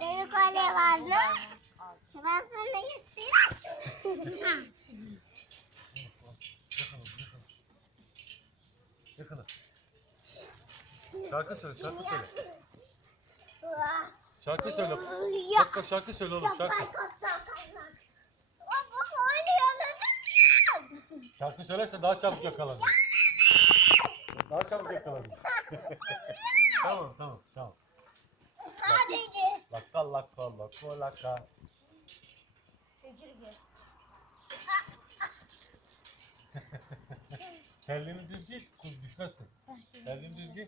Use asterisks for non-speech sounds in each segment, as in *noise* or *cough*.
Benim kolye var mı? Ben sana göstereyim. Yakala. Şarkı söyle, şarkı söyle. Şarkı söyle. Bak bak şarkı söyle oğlum, şarkı. Şarkı söylerse daha çabuk yakalanır. Daha çabuk yakalanır. *laughs* tamam, tamam, tamam. Sadece. Laka laka laka laka. Terliğini *laughs* düz kuz düşmesin. Terliğini düz giy.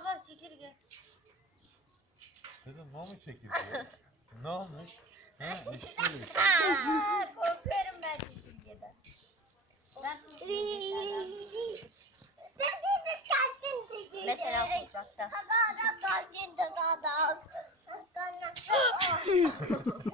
Aa bak çekirge. Kızım ne olmuş çekirge? ne olmuş? Ha, eşeği. Aa, korkuyorum ben çekirgeden. Ben Mesela toprakta. *laughs*